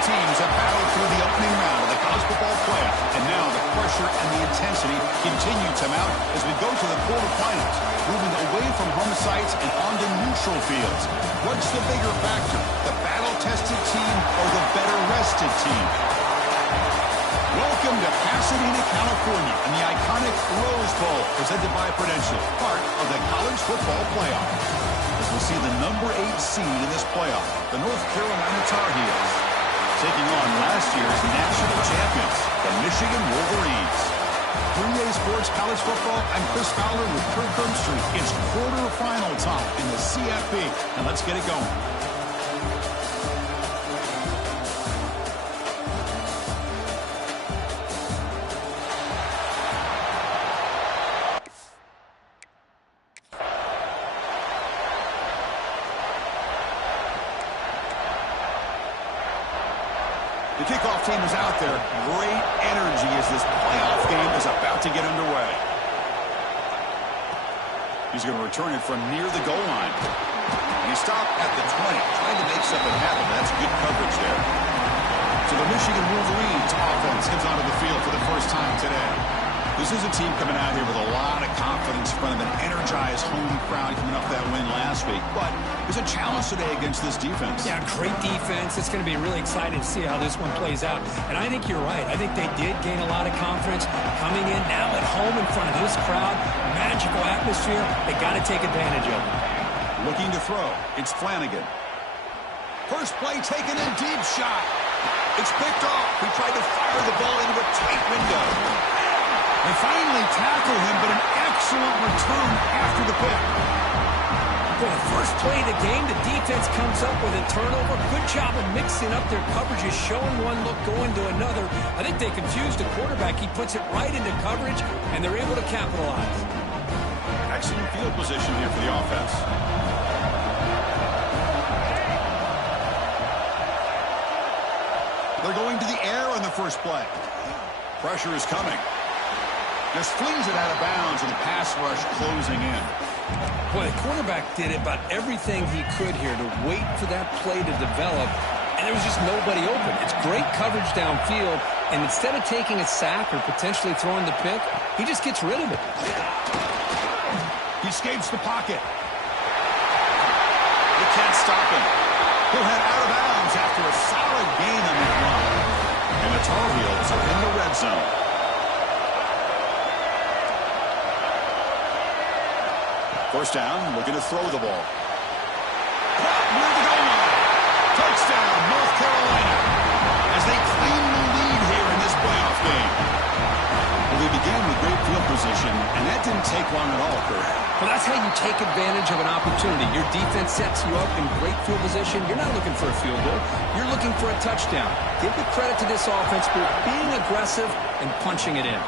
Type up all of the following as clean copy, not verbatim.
teams have battled through the opening round of the college football playoff, and now the pressure and the intensity continue to mount as we go to the quarterfinals, moving away from home sites and onto neutral fields. What's the bigger factor, the battle-tested team or the better-rested team? Welcome to Pasadena, California, and the iconic Rose Bowl, presented by Prudential, part of the college football playoff. As we see the number 8 seed in this playoff, the North Carolina Tar Heels, taking on last year's national champions, the Michigan Wolverines. 3A Sports College Football, I'm Chris Fowler with Kirk Herbstreit. It's quarterfinal time in the CFB, and let's get it going. The kickoff team is out there. Great energy as this playoff game is about to get underway. He's going to return it from near the goal line. And he stopped at the 20, trying to make something happen. That's good coverage there. So the Michigan Wolverines offense comes onto the field for the first time today. This is a team coming out here with a lot of confidence in front of an energized home crowd coming off that win last week. But there's a challenge today against this defense. Yeah, great defense. It's going to be really exciting to see how this one plays out. And I think you're right. I think they did gain a lot of confidence coming in now at home in front of this crowd. Magical atmosphere. They got to take advantage of it. Looking to throw. It's Flanagan. First play taken in, deep shot. It's picked off. He tried to fire the ball into a tight window. They finally tackle him, but an excellent return after the pick. For the first play of the game, the defense comes up with a turnover. Good job of mixing up their coverages, showing one look, going to another. I think they confused the quarterback. He puts it right into coverage, and they're able to capitalize. Excellent field position here for the offense. They're going to the air on the first play. Pressure is coming. Just flings it out of bounds, and the pass rush closing in. Boy, the quarterback did about everything he could here to wait for that play to develop, and there was just nobody open. It's great coverage downfield, and instead of taking a sack or potentially throwing the pick, he just gets rid of it. He escapes the pocket. They can't stop him. He'll head out of bounds after a solid gain on that run. And the Tar Heels are in the red zone. First down, looking to throw the ball. Near the goal line. Touchdown, North Carolina, as they claim the lead here in this playoff game. Well, they began with great field position, and that didn't take long at all, Kurt. Well, that's how you take advantage of an opportunity. Your defense sets you up in great field position. You're not looking for a field goal. You're looking for a touchdown. Give the credit to this offense for being aggressive and punching it in.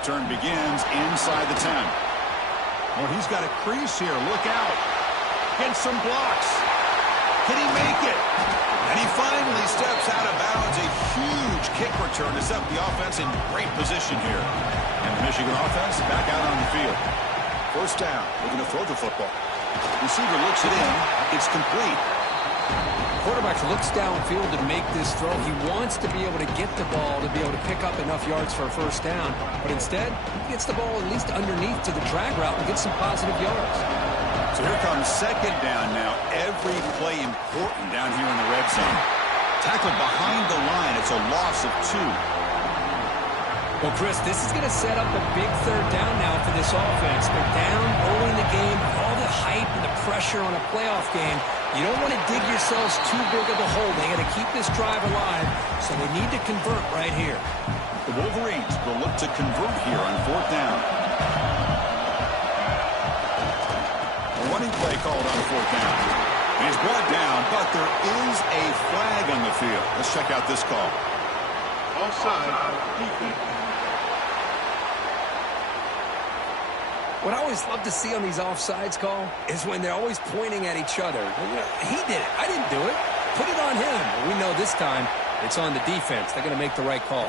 Return begins inside the 10. Oh, he's got a crease here. Look out. Gets some blocks. Can he make it? And he finally steps out of bounds. A huge kick return to set the offense in great position here. And the Michigan offense back out on the field. First down. Looking to throw the football. Receiver looks it in. It's complete. Quarterback looks downfield to make this throw. He wants to be able to get the ball to be able to pick up enough yards for a first down. But instead, he gets the ball at least underneath to the drag route and gets some positive yards. So here comes second down now. Every play important down here in the red zone. Tackled behind the line. It's a loss of 2. Well, Chris, this is going to set up a big third down now for this offense. They're down early in the game. All the hype and the pressure on a playoff game. You don't want to dig yourselves too big of a hole. They got to keep this drive alive, so they need to convert right here. The Wolverines will look to convert here on fourth down. A running play called on fourth down. He's brought down, but there is a flag on the field. Let's check out this call. Offside. What I always love to see on these offsides call is when they're always pointing at each other. He did it. I didn't do it. Put it on him. We know this time it's on the defense. They're going to make the right call.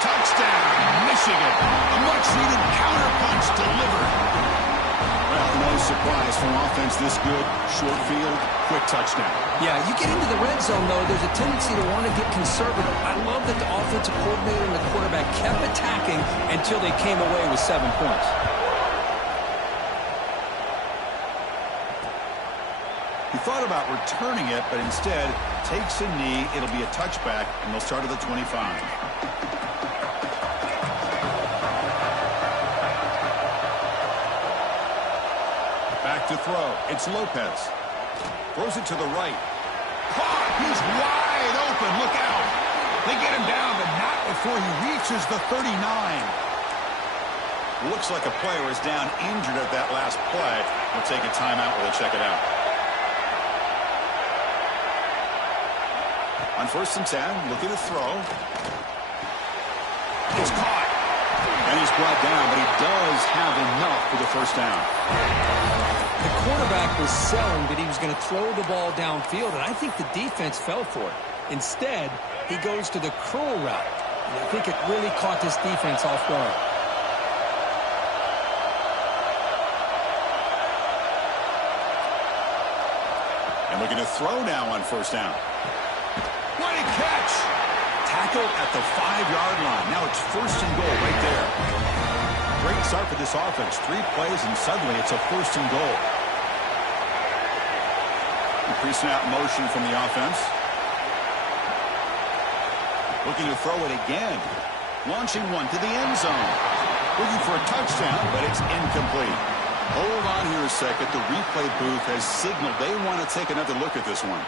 Touchdown, Michigan. A much-needed counterpunch delivered. Well, no surprise from offense this good. Short field, quick touchdown. Yeah, you get into the red zone, though, there's a tendency to want to get conservative. I love that the offensive coordinator and the quarterback kept attacking until they came away with 7 points. He thought about returning it, but instead takes a knee. It'll be a touchback, and they'll start at the 25. Back to throw. It's Lopez. Throws it to the right. Caught. He's wide open. Look out. They get him down, but not before he reaches the 39. Looks like a player is down injured at that last play. We'll take a timeout while they check it out. On 1st and 10, looking to throw. It's caught. And he's brought down, but he does have enough for the first down. The quarterback was selling that he was going to throw the ball downfield, and I think the defense fell for it. Instead, he goes to the curl route, and I think it really caught this defense off guard. And looking to throw now on 1st down. What a catch! Tackled at the 5-yard line. Now it's 1st and goal right there. Great start for this offense. 3 plays, and suddenly it's a 1st and goal. Pre-snap motion from the offense. Looking to throw it again. Launching one to the end zone. Looking for a touchdown, but it's incomplete. Hold on here a second. The replay booth has signaled they want to take another look at this one.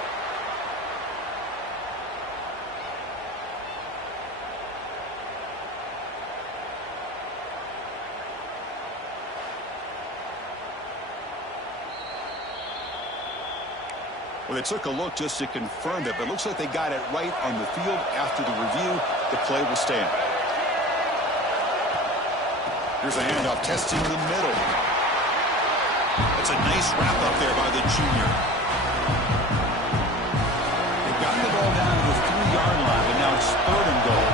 Well, they took a look just to confirm it, but it looks like they got it right on the field. After the review, the play will stand. Here's a handoff, testing the middle. That's a nice wrap up there by the junior. They've gotten the ball down to the 3-yard line, but now it's 3rd and goal.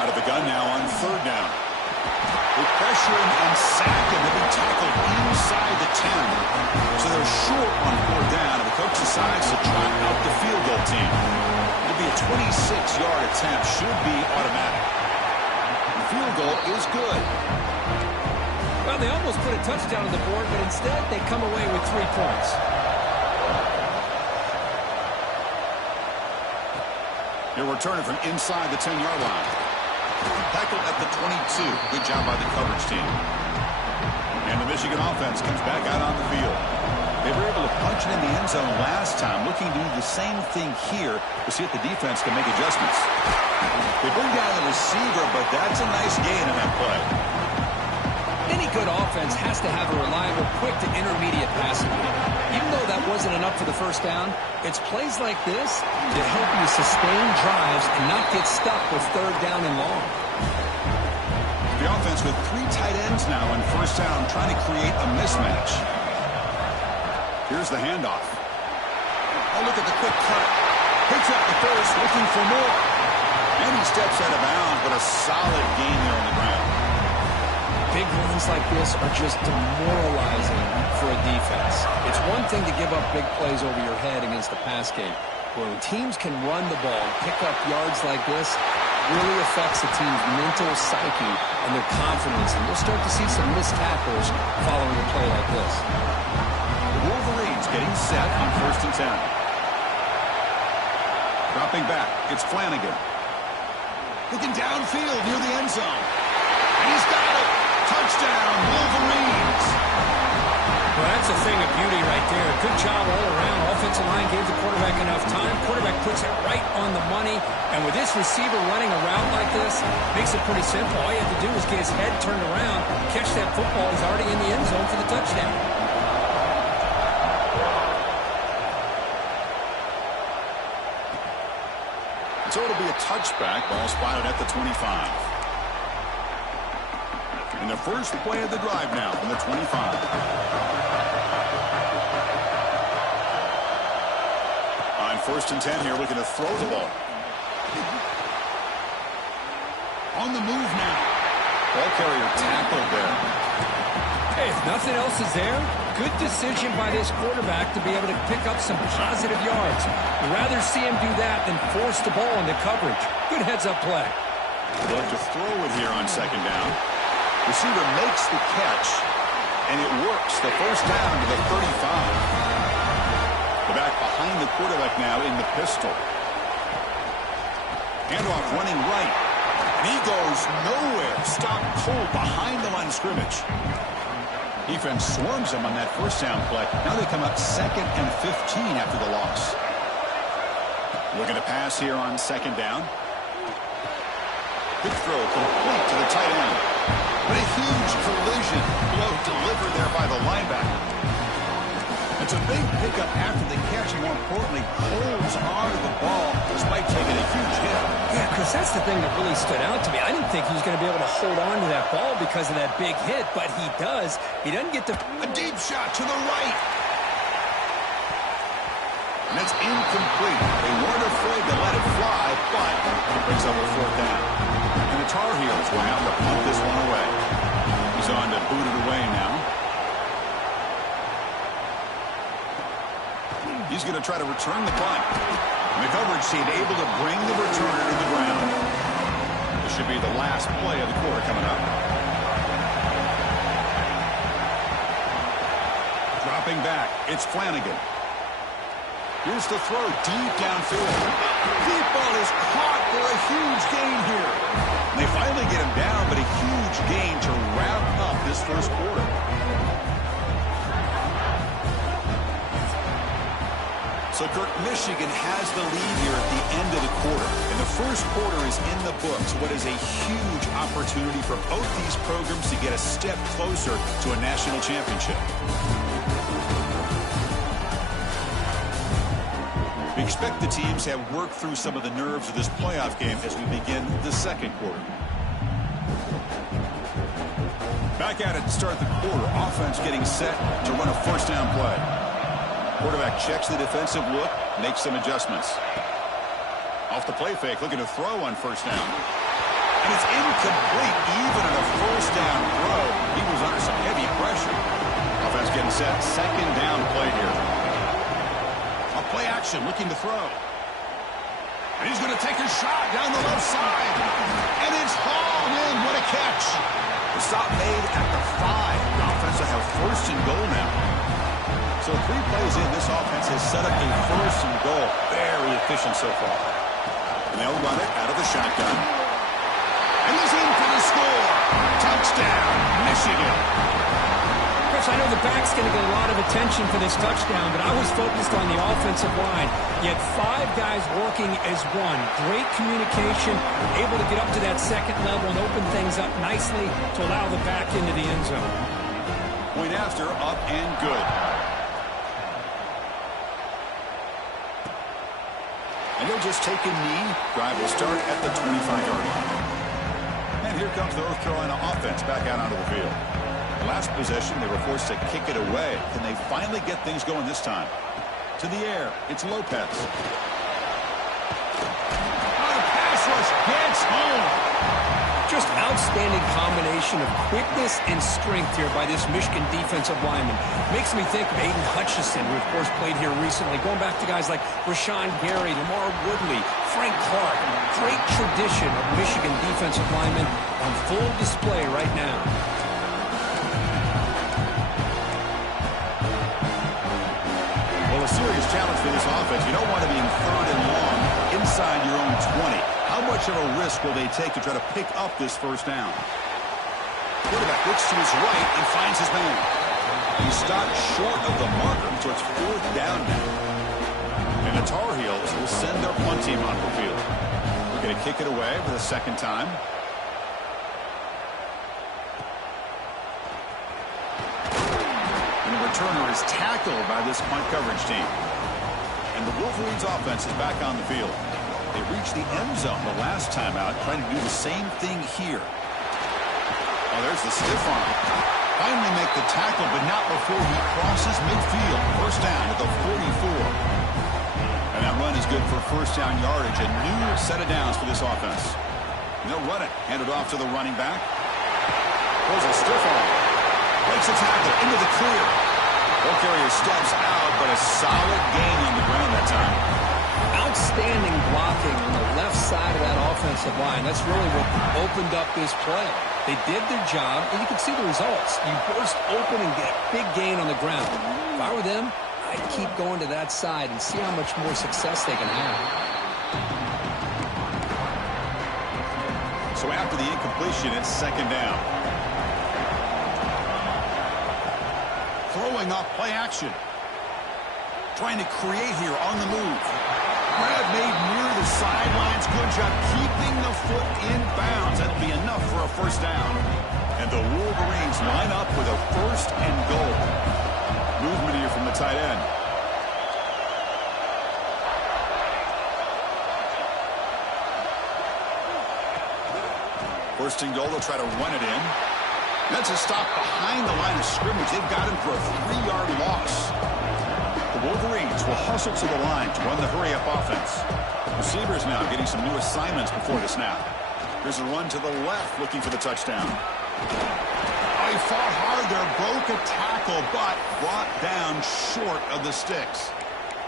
Out of the gun now on 3rd down. They pressure him and sack him. They'll be tackled inside the 10. So they're short on 4th down, and the coach decides to trot out the field goal team. It'll be a 26-yard attempt. Should be automatic. The field goal is good. Well, they almost put a touchdown on the board, but instead they come away with 3 points. They're returning from inside the 10-yard line. Tackled at the 22. Good job by the coverage team. And the Michigan offense comes back out on the field. They were able to punch it in the end zone last time, looking to do the same thing here to see if the defense can make adjustments. They bring down the receiver, but that's a nice gain on that play. Any good offense has to have a reliable, quick to intermediate passing game. Even though that wasn't enough for the 1st down, it's plays like this that help you sustain drives and not get stuck with 3rd down and long. The offense with 3 tight ends now on 1st down, trying to create a mismatch. Here's the handoff. Oh, look at the quick cut. Picks up the first, looking for more. And he steps out of bounds, but a solid gain there on the ground. Big runs like this are just demoralizing for a defense. It's one thing to give up big plays over your head against the pass game. When teams can run the ball and pick up yards like this, it really affects the team's mental psyche and their confidence. And you'll start to see some missed tackles following a play like this. The Wolverines getting set on 1st and 10. Dropping back, it's Flanagan. Looking downfield near the end zone. And he's got it. Touchdown, Wolverines. Well, that's a thing of beauty right there. Good job all around. Offensive line gave the quarterback enough time. Quarterback puts it right on the money. And with this receiver running a route like this, makes it pretty simple. All you have to do is get his head turned around, catch that football. He's already in the end zone for the touchdown. So it'll be a touchback. Ball spotted at the 25. And the first play of the drive now from the 25. On 1st and 10 here, looking to throw the ball. On the move now. Ball carrier tackled there. Hey, if nothing else is there, good decision by this quarterback to be able to pick up some positive yards. I'd rather see him do that than force the ball into coverage. Good heads-up play. Look to throw it here on second down. Receiver makes the catch, and it works. The first down to the 35. The back behind the quarterback now in the pistol. Handoff running right. And he goes nowhere. Stop cold behind the line of scrimmage. Defense swarms him on that first down play. Now they come up 2nd and 15 after the loss. Looking to pass here on second down. Good throw, complete to the tight end. But a huge collision blow delivered there by the linebacker. It's a big pickup after the catch, and more importantly, holds on to the ball despite taking a huge hit. Yeah, Chris, that's the thing that really stood out to me. I didn't think he was going to be able to hold on to that ball because of that big hit, but he does. He doesn't get the... A deep shot to the right. And it's incomplete. They weren't afraid to let it fly, but it brings up a fourth down. And the Tar Heels will have to punt this one away. He's on to boot it away now. He's going to try to return the punt. And the coverage team able to bring the returner to the ground. This should be the last play of the quarter coming up. Dropping back, it's Flanagan. Here's the throw deep downfield. Deep ball is caught for a huge gain here. And they finally get him down, but a huge gain to wrap up this first quarter. So, Kirk, Michigan has the lead here at the end of the quarter. And the first quarter is in the books. What is a huge opportunity for both these programs to get a step closer to a national championship. We expect the teams have worked through some of the nerves of this playoff game as we begin the second quarter. Back at it to start the quarter. Offense getting set to run a first down play. Quarterback checks the defensive look, makes some adjustments. Off the play fake, looking to throw on first down. And it's incomplete, even on a first down throw. He was under some heavy pressure. Offense getting set, second down play here. A play action, looking to throw. And he's going to take a shot down the left side. And it's hauled in. What a catch. The stop made at the 5. The offense will have first and goal now. So 3 plays in, this offense has set up a first and goal. Very efficient so far. And they'll run it out of the shotgun. And he's in for the score. Touchdown, Michigan. Chris, I know the back's going to get a lot of attention for this touchdown, but I was focused on the offensive line. You had 5 guys working as one. Great communication, able to get up to that second level and open things up nicely to allow the back into the end zone. Point after, up and good. And he'll just take a knee. Drive will start at the 25-yard line. And here comes the North Carolina offense back out onto the field. The last possession, they were forced to kick it away. Can they finally get things going this time? To the air, it's Lopez. Oh, the pass rush gets home. Just outstanding combination of quickness and strength here by this Michigan defensive lineman. Makes me think of Aiden Hutchinson, who of course played here recently. Going back to guys like Rashawn Gary, Lamar Woodley, Frank Clark. Great tradition of Michigan defensive linemen on full display right now. Well, a serious challenge for this offense. You don't want to be in 3rd and long inside your own 20. How much of a risk will they take to try to pick up this first down? Quarterback looks to his right and finds his man. He stopped short of the marker, so it's 4th down now. And the Tar Heels will send their punt team onto the field. We're going to kick it away for the second time. And the returner is tackled by this punt coverage team. And the Wolverines offense is back on the field. They reached the end zone the last time out, trying to do the same thing here. Oh, there's the stiff arm. Finally make the tackle, but not before he crosses midfield. First down at the 44. And that run is good for first down yardage. A new set of downs for this offense. And they'll run it. Hand it off to the running back. Pulls a stiff arm. Breaks a tackle into the clear. Ball carrier steps out, but a solid gain on the ground that time. Outstanding blocking on the left side of that offensive line. That's really what opened up this play. They did their job, and you can see the results. You burst open and get a big gain on the ground. If I were them, I'd keep going to that side and see how much more success they can have. So after the incompletion, it's second down. Throwing off play action. Trying to create here on the move. Grab made near the sidelines. Good job keeping the foot in bounds. That'll be enough for a first down. And the Wolverines line up with a first and goal. Movement here from the tight end. First and goal, they'll try to run it in. That's a stop behind the line of scrimmage. They've got him for a 3-yard loss. The Wolverines will hustle to the line to run the hurry-up offense. Receivers now getting some new assignments before the snap. Here's a run to the left looking for the touchdown. Oh, he fought hard there, broke a tackle, but brought down short of the sticks.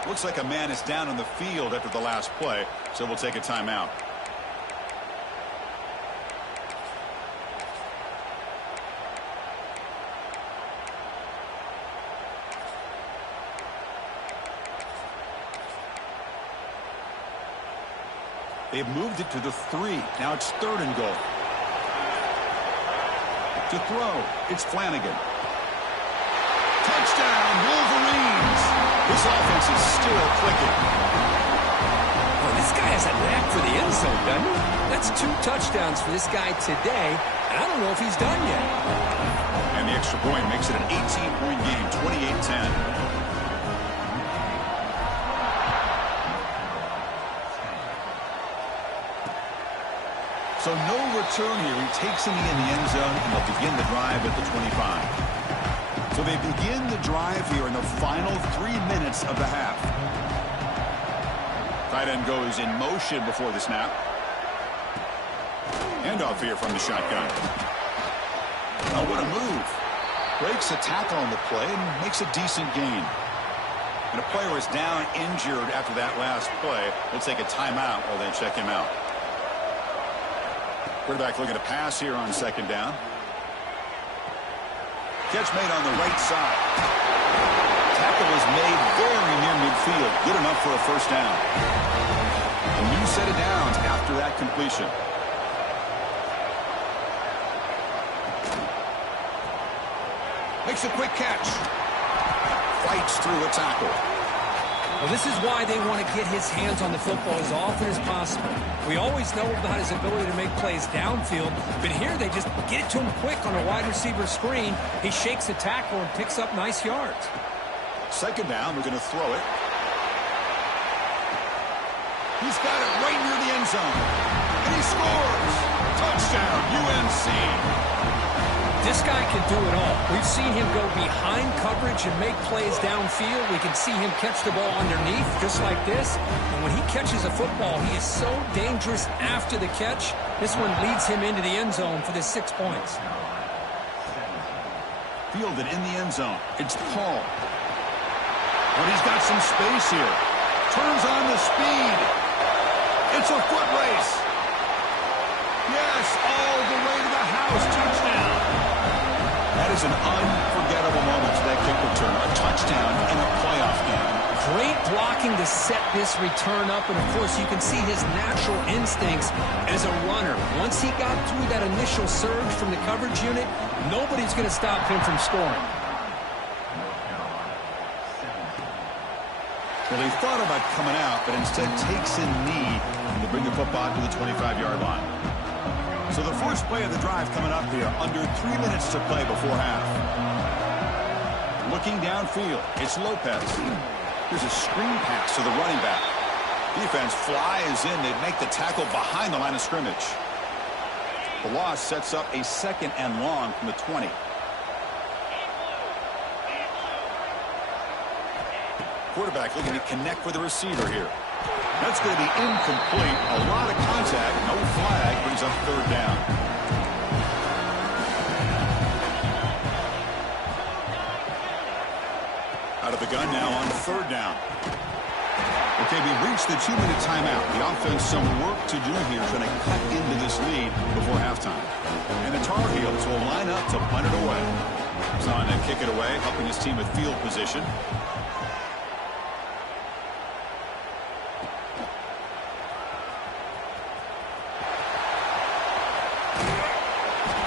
Looks like a man is down on the field after the last play, so we'll take a timeout. They've moved it to the 3. Now it's third and goal. To throw, it's Flanagan. Touchdown, Wolverines! This offense is still clicking. Well, this guy has a knack for the end zone, doesn't he? That's 2 touchdowns for this guy today, and I don't know if he's done yet. And the extra point makes it an 18-point game, 28-10. So no return here. He takes him in the end zone, and they'll begin the drive at the 25. So they begin the drive here in the final 3 minutes of the half. Tight end goes in motion before the snap. Handoff here from the shotgun. Oh, what a move. Breaks a tackle on the play and makes a decent gain. And a player is down injured after that last play. They'll take a timeout while they check him out. Quarterback looking to pass here on second down. Catch made on the right side. Tackle is made very near midfield. Good enough for a first down. A new set of downs after that completion. Makes a quick catch. Fights through a tackle. Well, this is why they want to get his hands on the football as often as possible. We always know about his ability to make plays downfield, but here they just get it to him quick on a wide receiver screen. He shakes the tackle and picks up nice yards. Second down, we're going to throw it. He's got it right near the end zone. And he scores! Touchdown, UNC! This guy can do it all. We've seen him go behind coverage and make plays downfield. We can see him catch the ball underneath, just like this. And when he catches a football, he is so dangerous after the catch. This one leads him into the end zone for the 6 points. Fielded in the end zone. It's Paul. But he's got some space here. Turns on the speed. It's a foot race. Yes, all the way to the house. Touchdown. That is an unforgettable moment to that kick return. A touchdown in a playoff game. Great blocking to set this return up, and of course you can see his natural instincts as a runner. Once he got through that initial surge from the coverage unit, nobody's going to stop him from scoring. Well, he thought about coming out, but instead takes in knee to bring the football to the 25-yard line. So the first play of the drive coming up here, under 3 minutes to play before half. Looking downfield, it's Lopez. Here's a screen pass to the running back. Defense flies in. They make the tackle behind the line of scrimmage. The loss sets up a second and long from the 20. Quarterback looking to connect with the receiver here. That's going to be incomplete. A lot of contact. No flag. Brings up third down. shotgun now on third down. Okay, we've reached the 2-minute timeout. The offense some work to do here, trying to cut into this lead before halftime. And the Tar Heels will line up to punt it away. He's on to kick it away, helping his team with field position.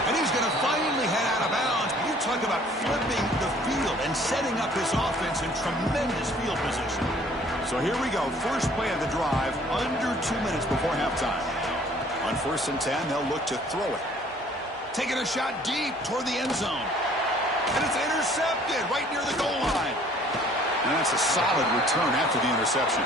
And he's going to finally head out of bounds. You talk about flipping the field and setting up his offense in tremendous field position. So here we go. First play of the drive, under 2 minutes before halftime. On 1st and 10, they'll look to throw it. Taking a shot deep toward the end zone. And it's intercepted right near the goal line. And that's a solid return after the interception.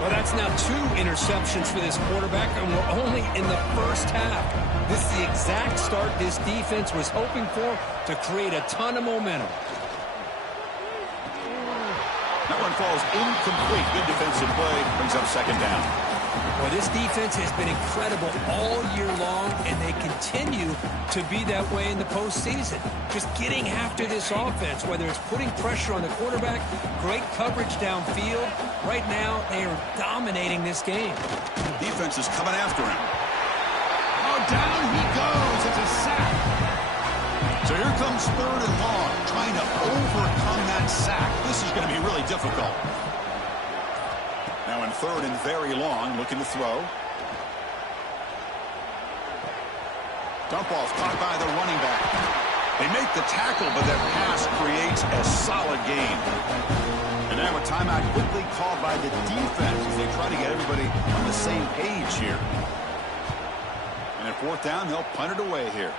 Well, that's now 2 interceptions for this quarterback, and we're only in the first half. This is the exact start this defense was hoping for to create a ton of momentum. That one falls incomplete. Good defensive play. Brings up second down. Well, this defense has been incredible all year long, and they continue to be that way in the postseason. Just getting after this offense, whether it's putting pressure on the quarterback, great coverage downfield. Right now, they are dominating this game. Defense is coming after him. Oh, down he goes. It's a sack. So here comes 3rd and long, trying to overcome that sack. This is going to be really difficult. Now in 3rd and very long, looking to throw. Dump off caught by the running back. They make the tackle, but that pass creates a solid gain. And now a timeout quickly called by the defense as they try to get everybody on the same page here. And at 4th down, they'll punt it away here.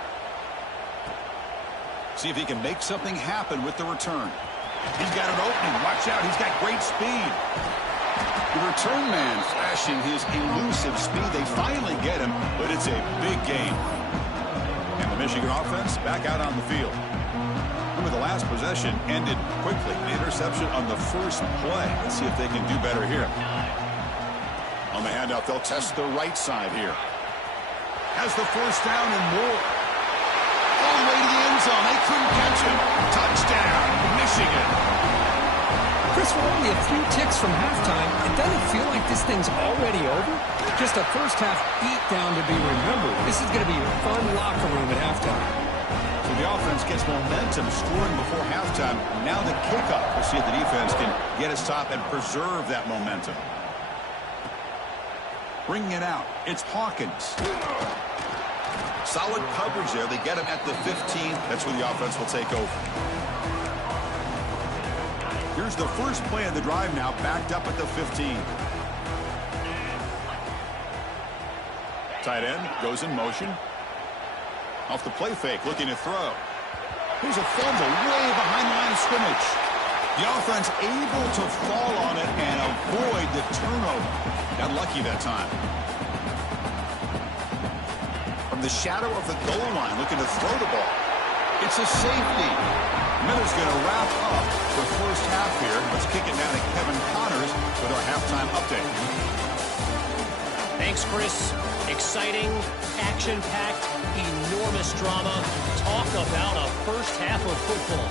See if he can make something happen with the return. He's got an opening. Watch out. He's got great speed. The return man flashing his elusive speed. They finally get him, but it's a big game. And the Michigan offense back out on the field. Remember, the last possession ended quickly. The interception on the first play. Let's see if they can do better here. On the handoff, they'll test the right side here. Has the first down and more. All the way to the end zone. They couldn't catch him. Touchdown, Michigan. Chris, we're only a few ticks from halftime. It doesn't feel like this thing's already over. Just a first-half beatdown to be remembered. This is going to be a fun locker room at halftime. So the offense gets momentum, scoring before halftime. Now the kickoff. We'll see if the defense can get a stop and preserve that momentum. Bringing it out. It's Hawkins. Solid coverage there. They get him at the 15. That's where the offense will take over. Here's the first play of the drive now, backed up at the 15. Tight end goes in motion. Off the play fake, looking to throw. Here's a fumble way behind the line of scrimmage. The offense able to fall on it and avoid the turnover. Got lucky that time. From the shadow of the goal line, looking to throw the ball. It's a safety. Miller's going to wrap up the first half here. Let's kick it down to Kevin Connors with our halftime update. Thanks, Chris. Exciting, action-packed, enormous drama. Talk about a first half of football.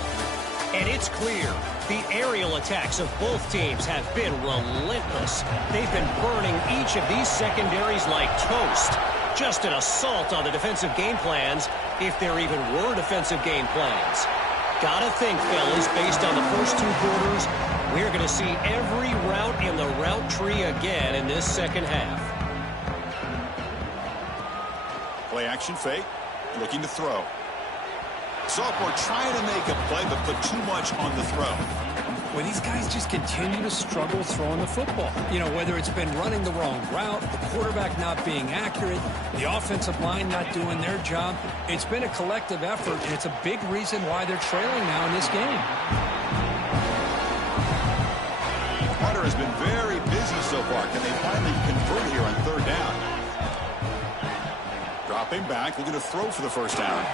And it's clear the aerial attacks of both teams have been relentless. They've been burning each of these secondaries like toast. Just an assault on the defensive game plans, if there even were defensive game plans. Gotta think, fellas, based on the first 2 quarters, we're going to see every route in the route tree again in this second half. Play action fake, looking to throw. Sophomore trying to make a play, but put too much on the throw. Well, these guys just continue to struggle throwing the football. You know, whether it's been running the wrong route, the quarterback not being accurate, the offensive line not doing their job. It's been a collective effort, and it's a big reason why they're trailing now in this game. Carter has been very busy so far. Can they finally convert here on 3rd down? Drop Dropping back, looking to throw for the first down.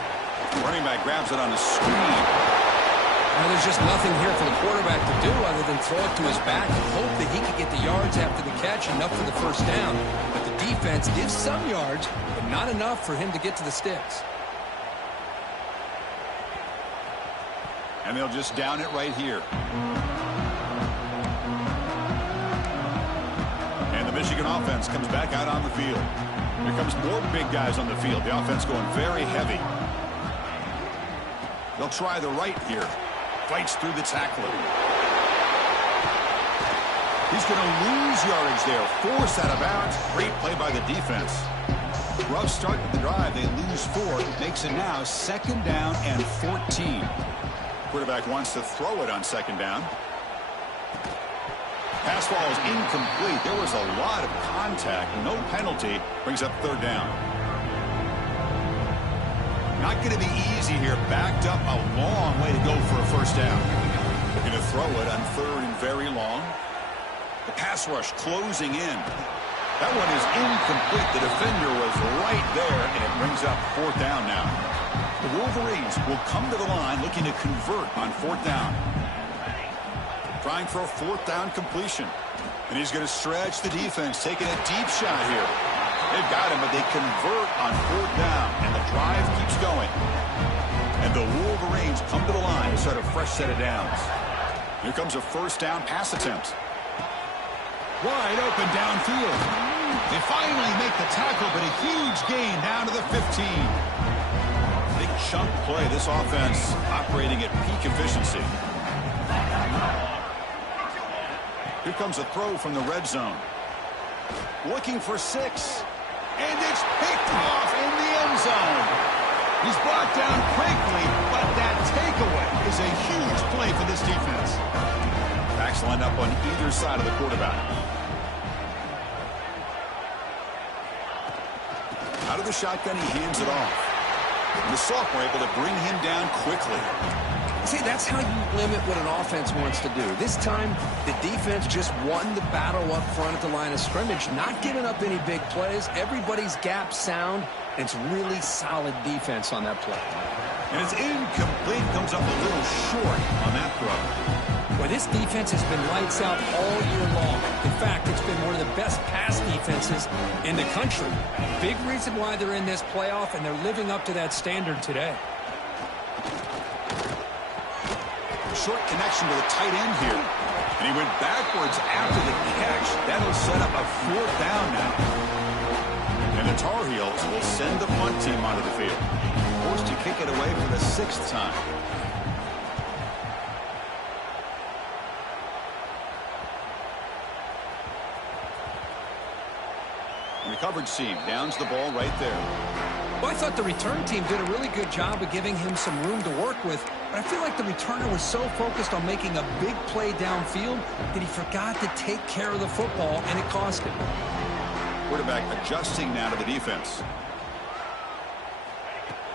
Running back grabs it on the screen. Now, there's just nothing here for the quarterback to do other than throw it to his back and hope that he could get the yards after the catch, enough for the first down. But the defense gives some yards, but not enough for him to get to the sticks. And they'll just down it right here. And the Michigan offense comes back out on the field. Here comes more big guys on the field. The offense going very heavy. They'll try the right here. Fights through the tackler. He's going to lose yardage there. Forced out of bounds. Great play by the defense. Rough start to the drive. They lose 4. Makes it now 2nd down and 14. Quarterback wants to throw it on 2nd down. Pass ball is incomplete. There was a lot of contact. No penalty. Brings up 3rd down. Not going to be easy here. Backed up a long way to go for a first down. Looking to throw it on 3rd and very long. The pass rush closing in. That one is incomplete. The defender was right there, and it brings up 4th down now. The Wolverines will come to the line looking to convert on 4th down. Trying for a 4th down completion. And he's going to stretch the defense, taking a deep shot here. They've got him, but they convert on 4th down, and the drive keeps going. And the Wolverines come to the line to start a fresh set of downs. Here comes a first down pass attempt. Wide open downfield. They finally make the tackle, but a huge gain down to the 15. Big chunk play. This offense operating at peak efficiency. Here comes a throw from the red zone. Looking for 6. And it's picked off in the end zone. He's brought down quickly, but that takeaway is a huge play for this defense. Backs lined up on either side of the quarterback. Out of the shotgun, he hands it off. And the sophomore able to bring him down quickly. See, that's how you limit what an offense wants to do. This time, the defense just won the battle up front at the line of scrimmage, not giving up any big plays. Everybody's gap sound. It's really solid defense on that play. And it's incomplete. Comes up a little short on that throw. Well, this defense has been lights out all year long. In fact, it's been one of the best pass defenses in the country. Big reason why they're in this playoff, and they're living up to that standard today. Short connection to the tight end here. And he went backwards after the catch. That'll set up a 4th down now. And the Tar Heels will send the punt team onto the field. Forced to kick it away for the 6th time. And the coverage team downs the ball right there. Well, I thought the return team did a really good job of giving him some room to work with, but I feel like the returner was so focused on making a big play downfield that he forgot to take care of the football, and it cost him. Quarterback adjusting now to the defense.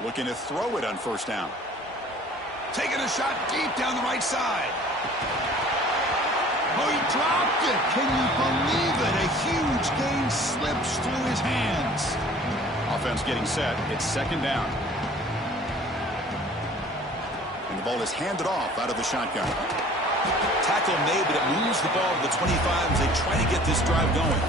Looking to throw it on 1st down. Taking a shot deep down the right side. Oh, he dropped it. Can you believe it? A huge gain slips through his hands. Offense getting set. It's 2nd down. And the ball is handed off out of the shotgun. Tackle made, but it moves the ball to the 25 as they try to get this drive going.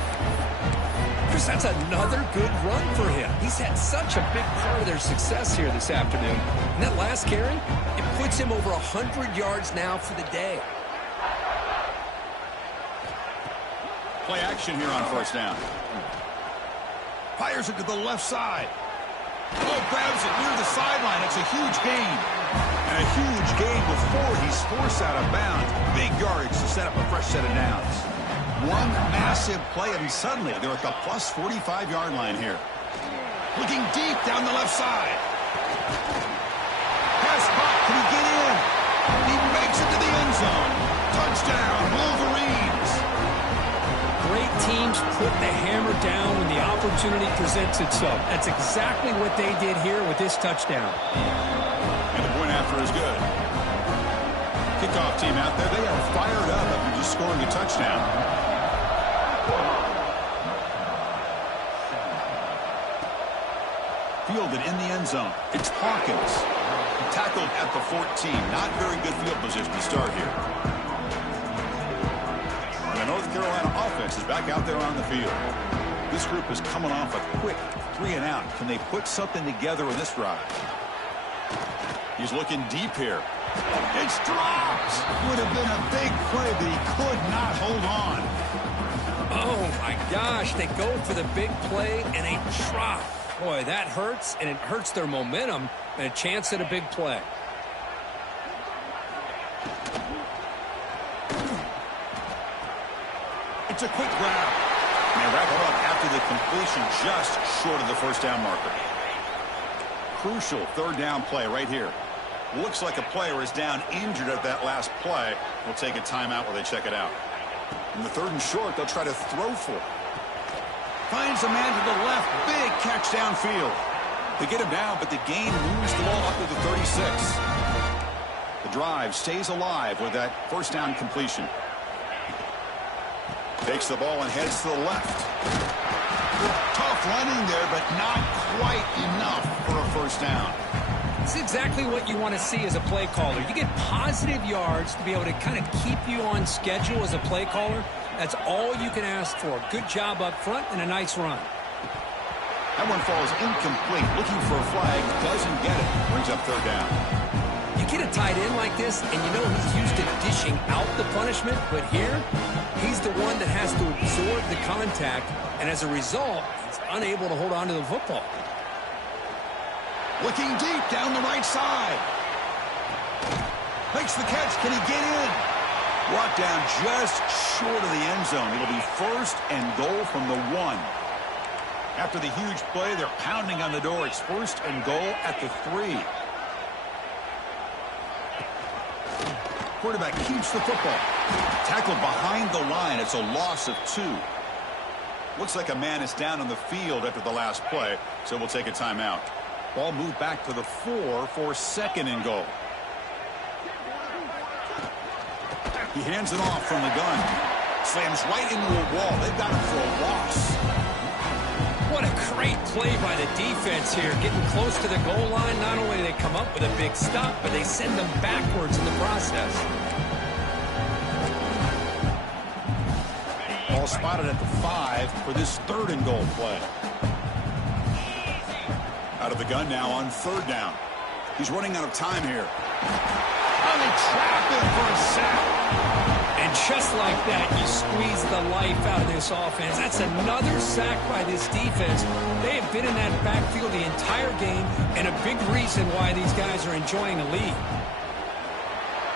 Chris, that's another good run for him. He's had such a big part of their success here this afternoon. And that last carry, it puts him over 100 yards now for the day. Play action here on 1st down. Fires it to the left side. Oh, grabs it near the sideline. It's a huge gain. And a huge gain before he's forced out of bounds. Big yardage to set up a fresh set of downs. One massive play, and suddenly they're at the plus 45-yard line here. Looking deep down the left side. Pass caught. Can he get in? He makes it to the end zone. Touchdown, Wolverines. Great teams put the hammer down when the opportunity presents itself. That's exactly what they did here with this touchdown. And the point after is good. Kickoff team out there, they are fired up after just scoring a touchdown. fielded in the end zone. It's Hawkins. Tackled at the 14. Not very good field position to start here. And the North Carolina offense is back out there on the field. This group is coming off a quick 3-and-out. Can they put something together in this drive? He's looking deep here. It's dropped. Would have been a big play, but he could not hold on. Oh, my gosh. They go for the big play, and they drop. Boy, that hurts, and it hurts their momentum and a chance at a big play. It's a quick grab. And they wrap it up after the completion just short of the first down marker. Crucial third down play right here. Looks like a player is down injured at that last play. We'll take a timeout while they check it out. In the third and short, they'll try to throw for it. Finds a man to the left. Big catch downfield. They get him down, but the gain moves the ball up to the 36. The drive stays alive with that first down completion. Takes the ball and heads to the left. Tough running there, but not quite enough for a first down. It's exactly what you want to see as a play caller. You get positive yards to be able to kind of keep you on schedule as a play caller. That's all you can ask for. Good job up front and a nice run. That one falls incomplete. Looking for a flag. Doesn't get it. Brings up third down. You get a tight end like this, and you know he's used to dishing out the punishment. But here, he's the one that has to absorb the contact. And as a result, he's unable to hold on to the football. Looking deep down the right side. Makes the catch. Can he get in? Brought down just short of the end zone. It'll be first and goal from the 1. After the huge play, they're pounding on the door. It's first and goal at the 3. Quarterback keeps the football. Tackled behind the line. It's a loss of 2. Looks like a man is down on the field after the last play, so we'll take a timeout. Ball moved back to the 4 for second and goal. He hands it off from the gun. Slams right into a wall. They've got him for a loss. What a great play by the defense here. Getting close to the goal line, not only do they come up with a big stop, but they send them backwards in the process. Ball spotted at the 5 for this third and goal play. Out of the gun now on third down. He's running out of time here. Oh, they trap him for a sack. And just like that, you squeeze the life out of this offense. That's another sack by this defense. They have been in that backfield the entire game, and a big reason why these guys are enjoying the lead.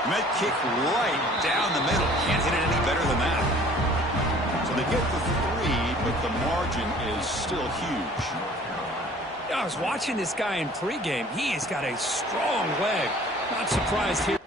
Met kick right down the middle. Can't hit it any better than that. So they get the 3, but the margin is still huge. I was watching this guy in pregame. He has got a strong leg. Not surprised here.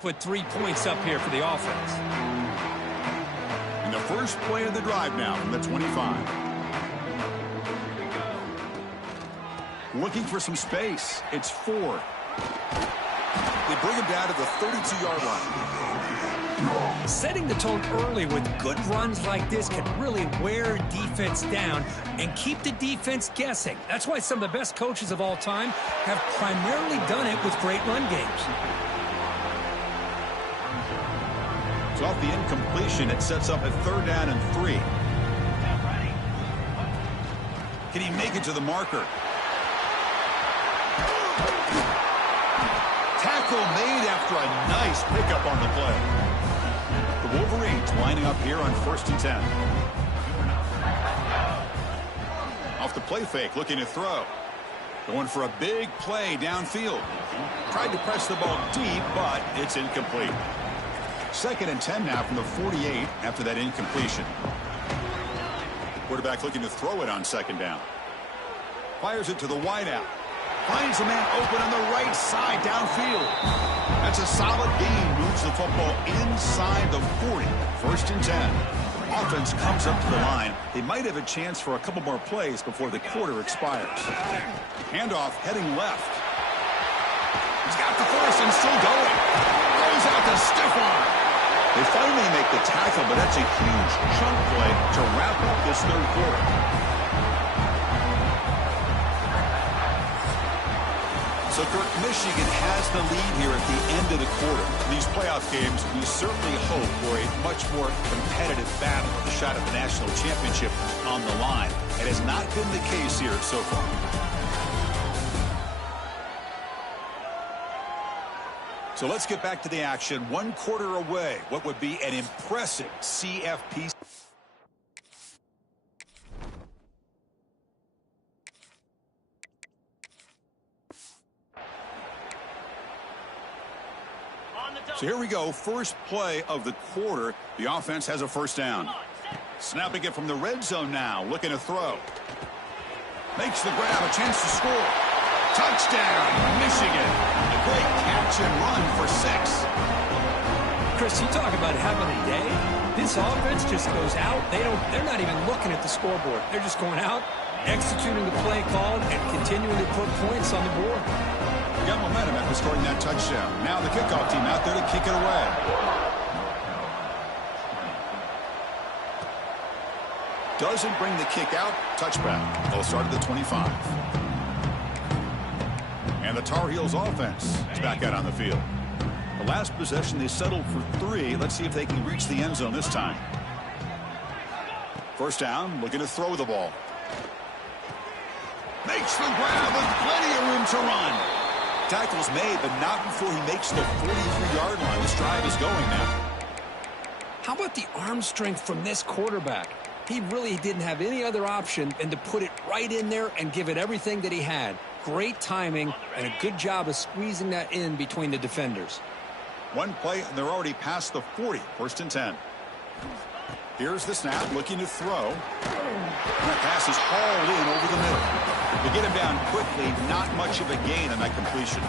put 3 points up here for the offense. And the first play of the drive now from the 25. Looking for some space. It's 4. They bring him down to the 32-yard line. Setting the tone early with good runs like this can really wear defense down and keep the defense guessing. That's why some of the best coaches of all time have primarily done it with great run games. So off the incompletion, it sets up a 3rd down and 3. Can he make it to the marker? Tackle made after a nice pickup on the play. The Wolverines lining up here on 1st and 10. Off the play fake, looking to throw. Going for a big play downfield. Tried to press the ball deep, but it's incomplete. 2nd and 10 now from the 48 after that incompletion. Quarterback looking to throw it on 2nd down. Fires it to the wideout. Finds a man open on the right side downfield. That's a solid gain. Moves the football inside the 40. 1st and 10. Offense comes up to the line. They might have a chance for a couple more plays before the quarter expires. Handoff heading left. He's got the force and still going. Throws out the stiff arm. They finally make the tackle, but that's a huge chunk play to wrap up this 3rd quarter. So, Kirk, Michigan has the lead here at the end of the quarter. In these playoff games, we certainly hope for a much more competitive battle with a shot at the national championship on the line. It has not been the case here so far. So let's get back to the action. 1 quarter away. What would be an impressive CFP. So here we go. First play of the quarter. The offense has a 1st down. Snapping it from the red zone now. Looking to throw. Makes the grab. A chance to score. Touchdown, Michigan. A great catch and run for 6. Chris, you talk about having a day. This offense just goes out. They're not even looking at the scoreboard. They're just going out, executing the play called, and continuing to put points on the board. Got momentum after scoring that touchdown. Now the kickoff team out there to kick it away. Doesn't bring the kick out. Touchback. They'll start at the 25. And the Tar Heels offense is back out on the field. The last possession, they settled for 3. Let's see if they can reach the end zone this time. 1st down, looking to throw the ball. Makes the grab with plenty of room to run. Tackle's made, but not before he makes the 43-yard line. This drive is going now. How about the arm strength from this quarterback? He really didn't have any other option than to put it right in there and give it everything that he had. Great timing and a good job of squeezing that in between the defenders. 1 play, and they're already past the 40. 1st and 10. Here's the snap, looking to throw. And that pass is hauled in over the middle. To get him down quickly, not much of a gain on that completion.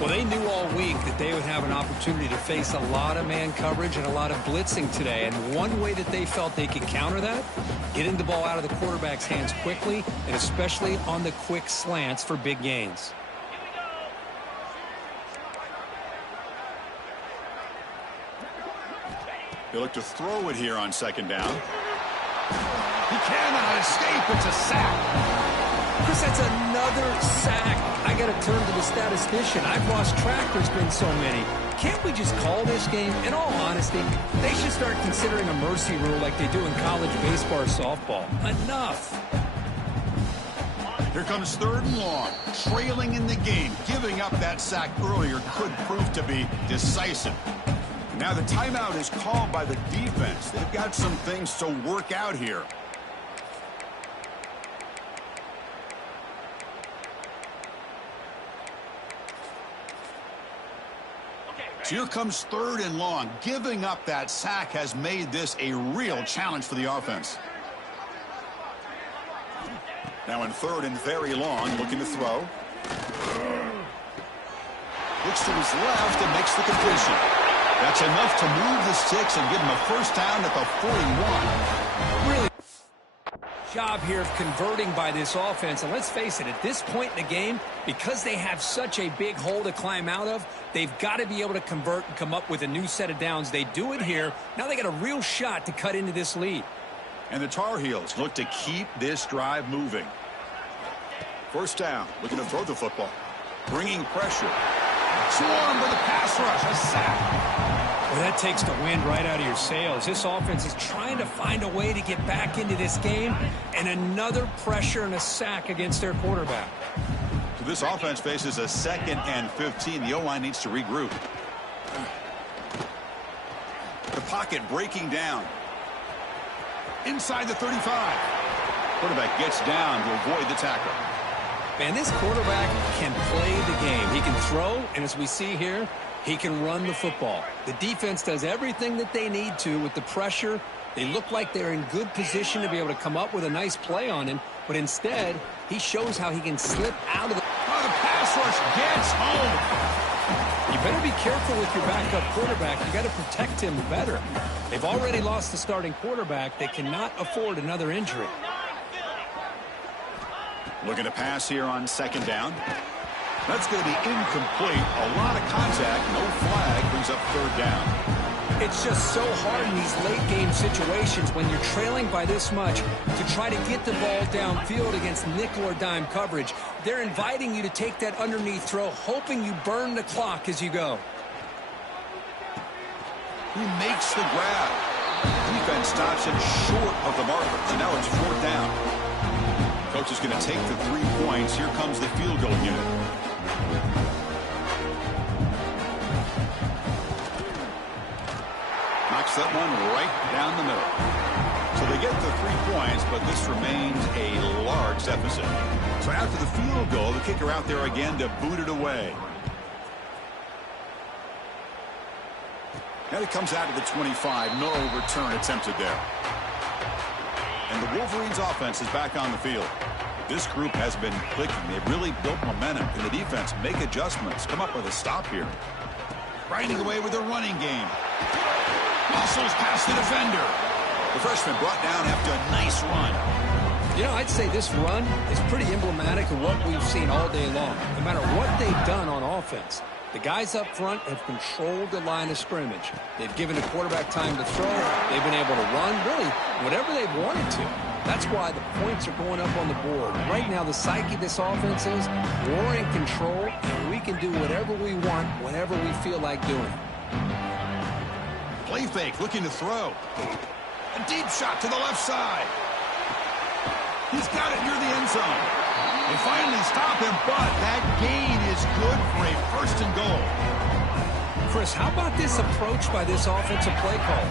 Well, they knew all week that they would have an opportunity to face a lot of man coverage and a lot of blitzing today. And one way that they felt they could counter that, getting the ball out of the quarterback's hands quickly, and especially on the quick slants for big gains. They look to throw it here on 2nd down. He cannot escape. It's a sack. Chris, that's another sack. I got to turn to the statistician. I've lost track. There's been so many. Can't we just call this game? In all honesty, they should start considering a mercy rule like they do in college baseball or softball. Enough. Here comes 3rd and long. Trailing in the game. Giving up that sack earlier could prove to be decisive. Now the timeout is called by the defense. They've got some things to work out here. So here comes 3rd and long. Giving up that sack has made this a real challenge for the offense. Now in 3rd and very long, looking to throw. Looks to his left and makes the completion. That's enough to move the sticks and give him a first down at the 41. Really job here of converting by this offense. And let's face it, at this point in the game, because they have such a big hole to climb out of, they've got to be able to convert and come up with a new set of downs. They do it here. Now they got a real shot to cut into this lead. And the Tar Heels look to keep this drive moving. First down, looking to throw the football. Bringing pressure. Swarmed with a pass rush, a sack. Well, that takes the wind right out of your sails. This offense is trying to find a way to get back into this game, and another pressure and a sack against their quarterback. So this offense faces a 2nd and 15. The O-line needs to regroup. The pocket breaking down. Inside the 35. Quarterback gets down to avoid the tackle. Man, this quarterback can play the game. He can throw, and as we see here, he can run the football. The defense does everything that they need to with the pressure. They look like they're in good position to be able to come up with a nice play on him, but instead, he shows how he can slip out of the... Oh, the pass rush gets home. You better be careful with your backup quarterback. You got to protect him better. They've already lost the starting quarterback. They cannot afford another injury. Looking to pass here on 2nd down. That's going to be incomplete. A lot of contact. No flag. Brings up 3rd down. It's just so hard in these late game situations when you're trailing by this much to try to get the ball downfield against nickel or dime coverage. They're inviting you to take that underneath throw, hoping you burn the clock as you go. He makes the grab. Defense stops him short of the marker. So now it's 4th down. Coach is going to take the 3 points. Here comes the field goal unit. Knocks that one right down the middle. So they get the 3 points, but this remains a large deficit. So after the field goal, the kicker out there again to boot it away. And it comes out to the 25. No return attempted there. And the Wolverines offense is back on the field. This group has been clicking. They've really built momentum. And the defense make adjustments. Come up with a stop here. Riding away with a running game. Muscles past the defender. The freshman brought down after a nice run. You know, I'd say this run is pretty emblematic of what we've seen all day long. No matter what they've done on offense, the guys up front have controlled the line of scrimmage. They've given the quarterback time to throw. They've been able to run, really, whatever they've wanted to. That's why the points are going up on the board. Right now, the psyche of this offense is we're in control, and we can do whatever we want whenever we feel like doing it. Play fake, looking to throw. A deep shot to the left side. He's got it near the end zone. They finally stop him, but that gain is good for a 1st and goal. Chris, how about this approach by this offensive play call?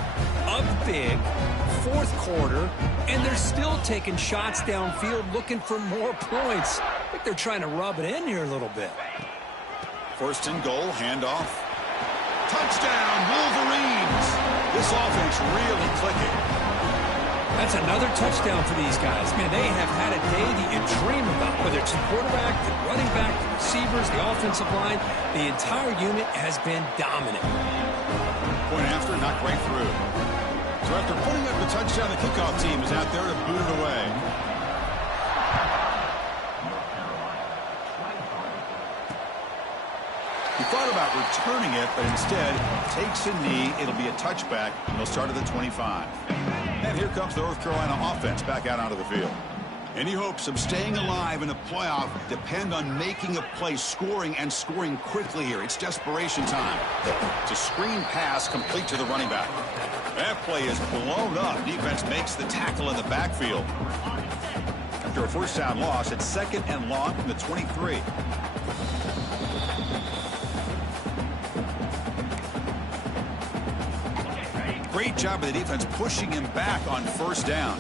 Up big, 4th quarter, and they're still taking shots downfield looking for more points. I think they're trying to rub it in here a little bit. 1st and goal, handoff. Touchdown, Wolverines. This offense really clicking. That's another touchdown for these guys. Man, they have had a day that you dream about. Whether it's the quarterback, the running back, the receivers, the offensive line, the entire unit has been dominant. Point after, knocked right through. So after putting up the touchdown, the kickoff team is out there to boot it away. He thought about returning it, but instead takes a knee. It'll be a touchback, and they'll start at the 25. And here comes the North Carolina offense back out onto the field. Any hopes of staying alive in a playoff depend on making a play, scoring, and scoring quickly here. It's desperation time. It's a screen pass complete to the running back. That play is blown up. Defense makes the tackle in the backfield. After a 1st down loss, it's 2nd and long from the 23. Great job of the defense pushing him back on 1st down.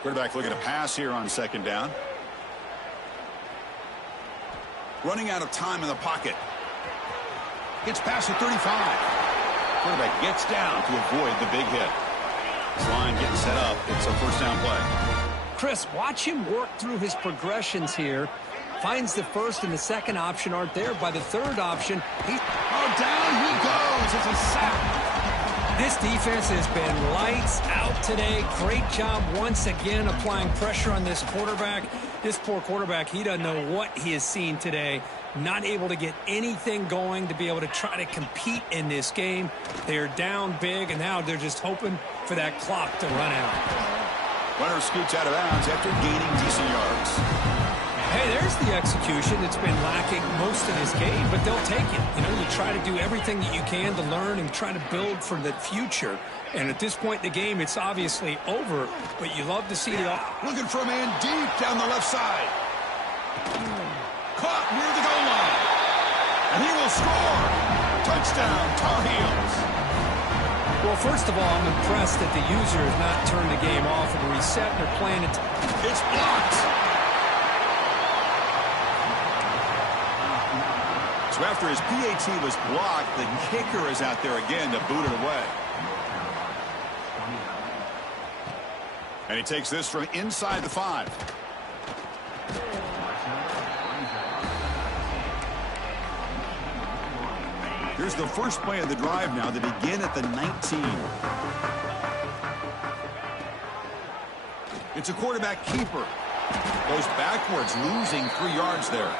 Quarterback looking to pass here on 2nd down. Running out of time in the pocket. Gets past the 35. Quarterback gets down to avoid the big hit. This line getting set up. It's a 1st down play. Chris, watch him work through his progressions here. finds the first and the second option aren't there. By the third option, down he goes. It's a sack. This defense has been lights out today. Great job once again applying pressure on this quarterback. This poor quarterback, he doesn't know what he has seen today. Not able to get anything going to be able to try to compete in this game. They're down big, and now they're just hoping for that clock to run out. Runner scoots out of bounds after gaining decent yards. Hey, there's the execution that's been lacking most of this game, but they'll take it. You know, you try to do everything that you can to learn and try to build for the future. And at this point in the game, it's obviously over, but you love to see it all. Looking for a man deep down the left side. Caught near the goal line. And he will score. Touchdown, Tar Heels. Well, first of all, I'm impressed that the user has not turned the game off and reset. They're playing it. It's blocked. So after his PAT was blocked, the kicker is out there again to boot it away. And he takes this from inside the 5. Here's the first play of the drive now. They begin at the 19. It's a quarterback keeper. Goes backwards, losing 3 yards there.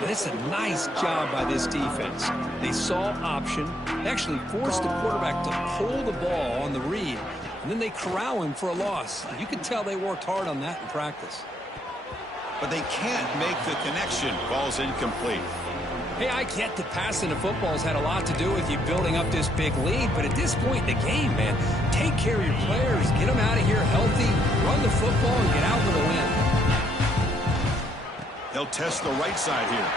That's a nice job by this defense. They saw option, actually forced the quarterback to pull the ball on the read, and then they corral him for a loss. You can tell they worked hard on that in practice. But they can't make the connection. Ball's incomplete. Hey, I get that passing the football has had a lot to do with you building up this big lead, but at this point in the game, man, take care of your players, get them out of here healthy, run the football, and get out with a win. They'll test the right side here.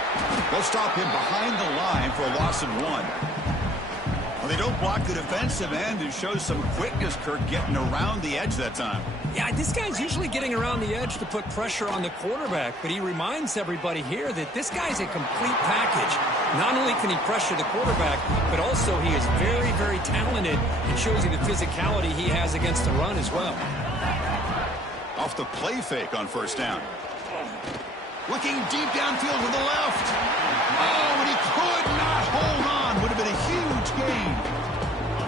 They'll stop him behind the line for a loss of 1. Well, they don't block the defensive end, who shows some quickness, Kirk, getting around the edge that time. Yeah, this guy's usually getting around the edge to put pressure on the quarterback, but he reminds everybody here that this guy's a complete package. Not only can he pressure the quarterback, but also he is very, very talented and shows you the physicality he has against the run as well. Off the play fake on first down. Looking deep downfield to the left. Oh, and he could not hold on. Would have been a huge gain.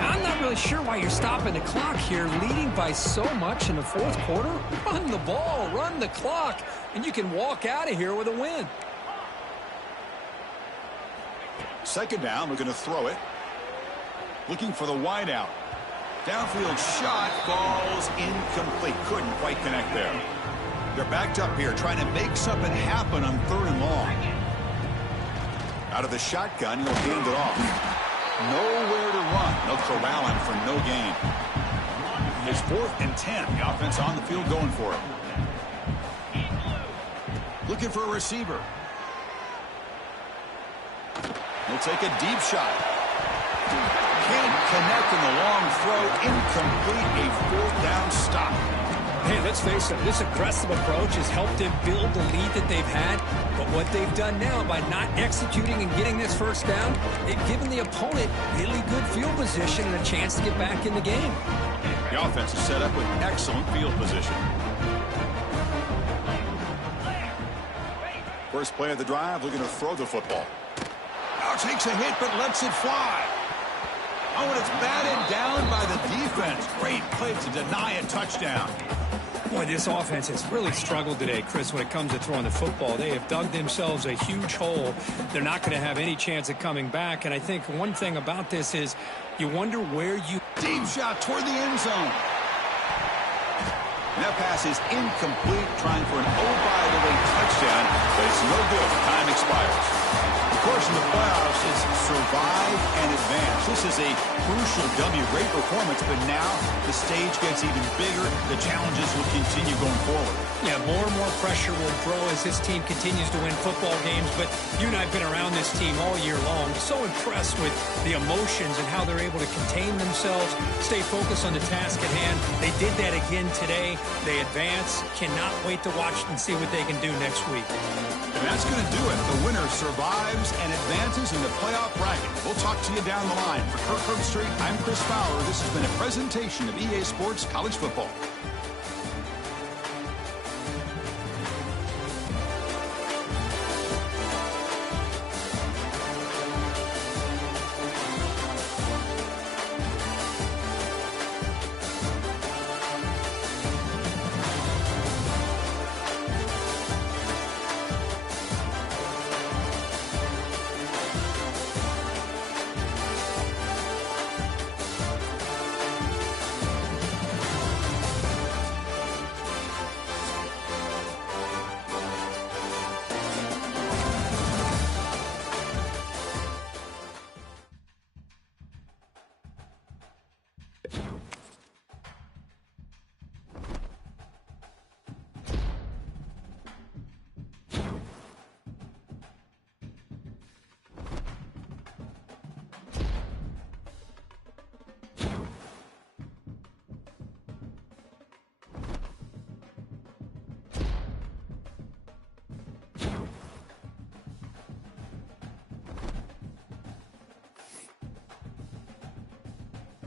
I'm not really sure why you're stopping the clock here, leading by so much in the fourth quarter. Run the ball, run the clock, and you can walk out of here with a win. Second down, we're going to throw it. Looking for the wide out. Downfield shot falls incomplete. Couldn't quite connect there. They're backed up here, trying to make something happen on 3rd and long. Out of the shotgun, he'll hand it off. Nowhere to run. They'll corral him for no gain. It's 4th and 10. The offense on the field going for it. Looking for a receiver. He'll take a deep shot. Can't connect in the long throw. Incomplete. A 4th down stop. Hey, let's face it, this aggressive approach has helped them build the lead that they've had. But what they've done now by not executing and getting this first down, they've given the opponent really good field position and a chance to get back in the game. The offense is set up with excellent field position. First play of the drive, looking to throw the football. Now takes a hit but lets it fly. Oh, and it's batted down by the defense. Great play to deny a touchdown. Boy, this offense has really struggled today, Chris, when it comes to throwing the football. They have dug themselves a huge hole. They're not going to have any chance of coming back. And I think one thing about this is you wonder where you... Deep shot toward the end zone. And that pass is incomplete, trying for an oh-by-the-way touchdown, but it's no good. Time expires. Of course, in the playoffs, is survive and advance. This is a crucial W. Great performance, but now the stage gets even bigger. The challenges will continue going forward. Yeah, more and more pressure will grow as this team continues to win football games, but you and I have been around this team all year long. So impressed with the emotions and how they're able to contain themselves, stay focused on the task at hand. They did that again today. They advance. Cannot wait to watch and see what they can do next week. And that's going to do it. The winner survives and advances in the playoff bracket. We'll talk to you down the line. For Kirk Herbstreit, I'm Chris Fowler. This has been a presentation of EA Sports College Football.